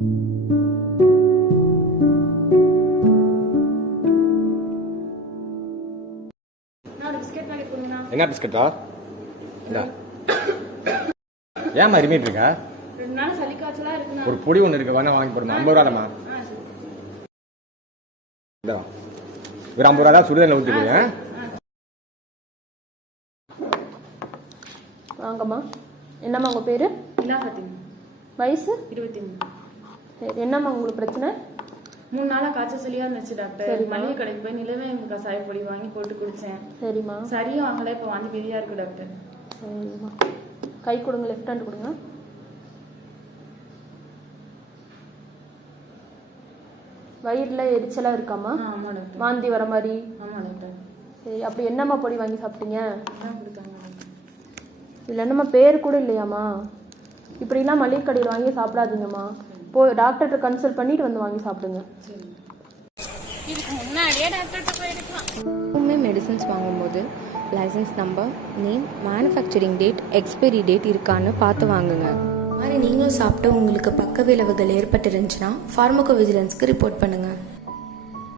என்ன பிஸ்கட்டா? ஏன் ரிமீட் இருக்கா? ஒரு பொடி ஒன்று இருக்கு, வேணா வாங்கி போடுமா? 50 ரூபாமா? ஒரு 50 ரூபா தான் சுடுதண்ணில் ஊற்றிடுங்க. வாங்கம்மா. என்னம்மா உங்கள் பேர்? வயசு? 23. சரி, என்னம்மா உங்களுக்கு பிரச்சனை? 3 நாளாக காய்ச்சல் சொல்லியா இருந்துச்சு டாக்டர். மளிகை கடைக்கு போய் நிலவே கசாய பொடி வாங்கி போட்டு குடித்தேன். சரிம்மா. சரியும் ஆகலை, இப்போ வாந்தி பெரியா இருக்கு டாக்டர். சரிம்மா. கை கொடுங்க, லெஃப்ட் ஹேண்ட் கொடுங்க. வயிறில் எரிச்சலாக இருக்காம்மா? ஆமாம் டாக்டர். வாந்தி வர மாதிரி? ஆமாம் டாக்டர். சரி, அப்படி என்னம்மா பொடி வாங்கி சாப்பிட்டீங்க? கொடுத்தாங்க. இல்லை என்னம்மா பேர் கூட இல்லையாம்மா? இப்படிலாம் மளிகை கடையில் வாங்கி சாப்பிடாதீங்கம்மா. டாக்டர்கிட்ட கன்சல்ட் பண்ணிட்டு வந்து வாங்கி சாப்பிடுங்க. எப்பவுமே மெடிசன்ஸ் வாங்கும்போது license number, name, manufacturing date, expiry date இருக்கான்னு பார்த்து வாங்குங்க. மாதிரி நீங்களும் சாப்பிட்டு உங்களுக்கு பக்க விளைவுகள் ஏற்பட்டுருந்துச்சுன்னா ஃபார்மகோ விஜிலன்ஸ்க்கு ரிப்போர்ட் பண்ணுங்கள்.